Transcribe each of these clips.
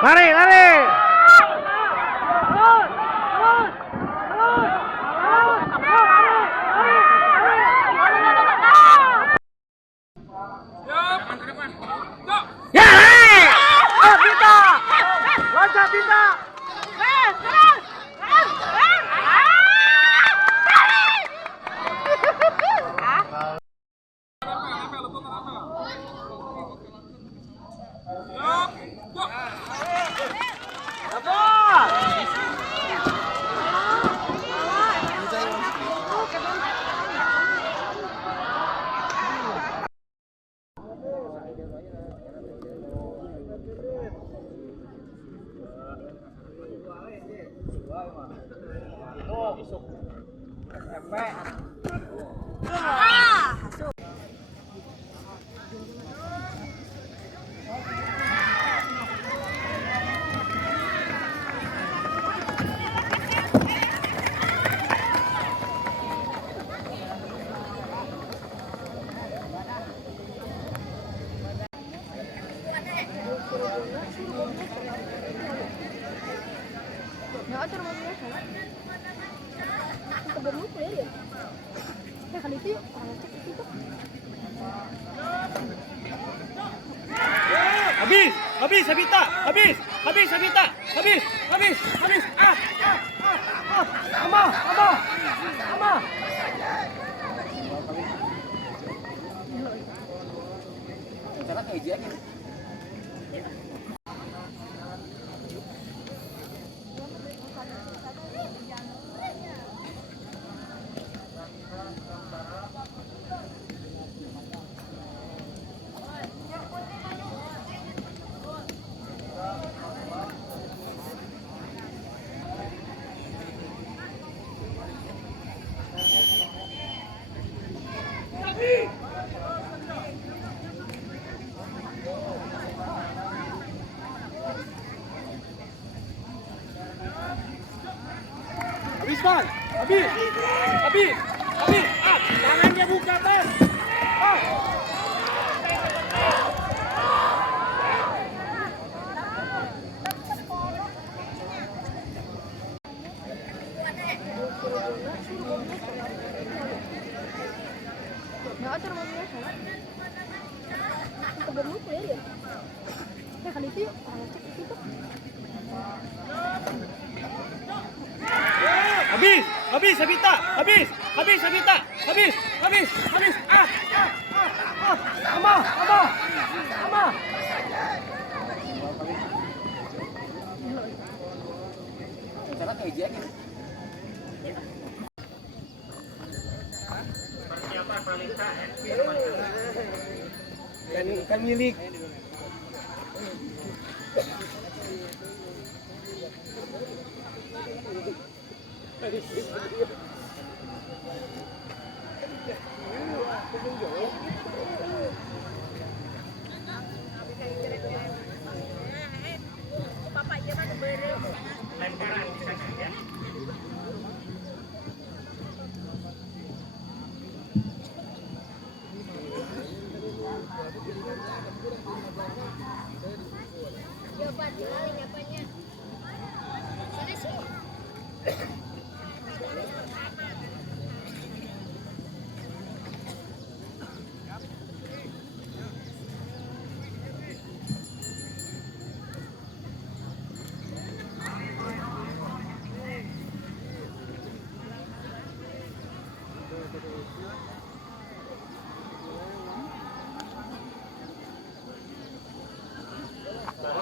Lari, lari. Ya, lari. Oh, Tinta. Loncat Tinta. Habis, Sabita, habis, Sabita, habis, ama. Cara kayak aja gitu. Habis. Tangannya buka, Bang. Habis, Sabita, habis, Sabita, habis, ama. Cara kayak aja gitu. Persiapan Malika kan milik.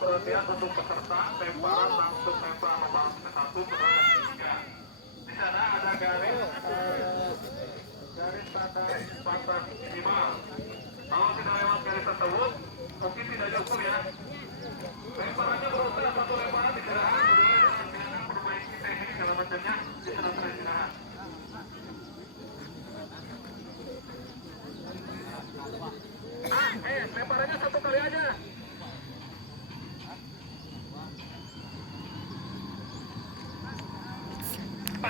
Perhatian untuk peserta temparan langsung tembak nomor 1 ke 3. Di sana ada garis tanda batas minimal. Kalau tidak lewat garis tersebut, mungkin tidak cukup ya. Lemparannya berusia 1 lemparan istirahat, kemudian dengan perbaiki teknik segala macamnya di sana istirahat. Lemparannya 1 kali aja.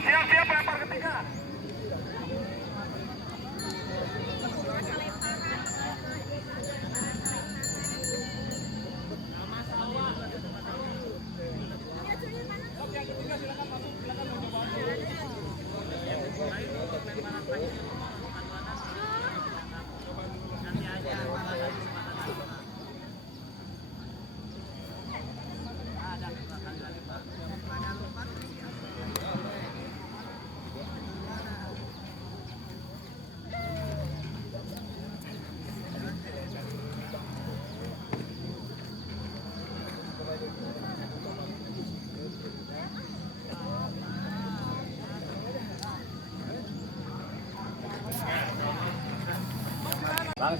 Siap lempar ketiga.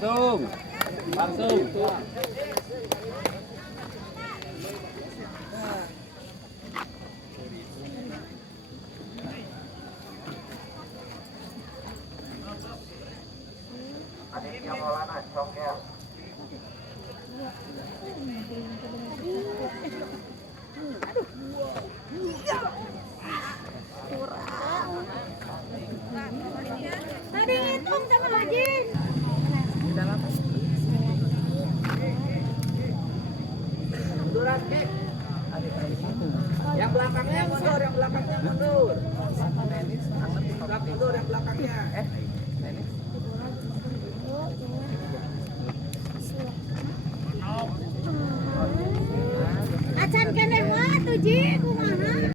Langsung. Langsung. Adiknya Maulana Congkel. Tadi hitung sama Haji. Munduran, Kek. Yang belakangnya mundur, yang belakangnya mundur. Belakang mundur, yang belakangnya. Acan kene mah tuh Ji, kumaha?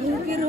Mungkin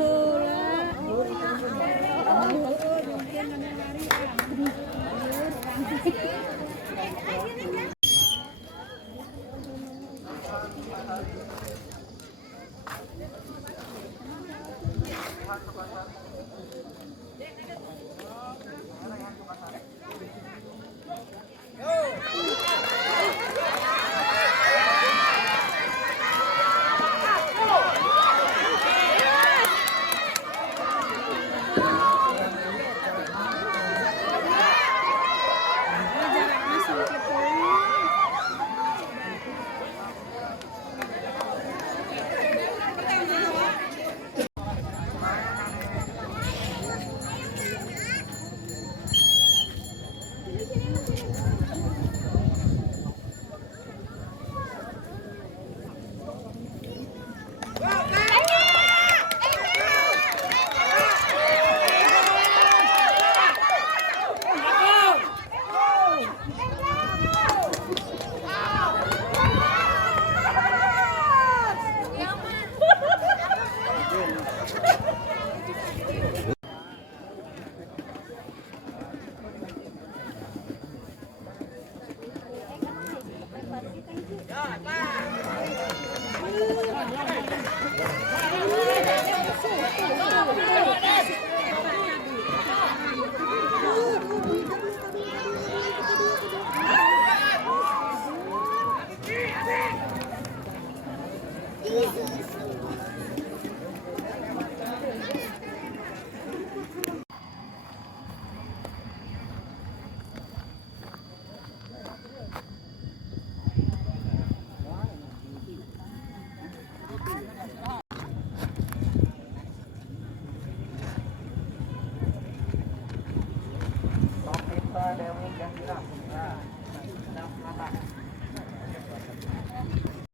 Dewi Jahira.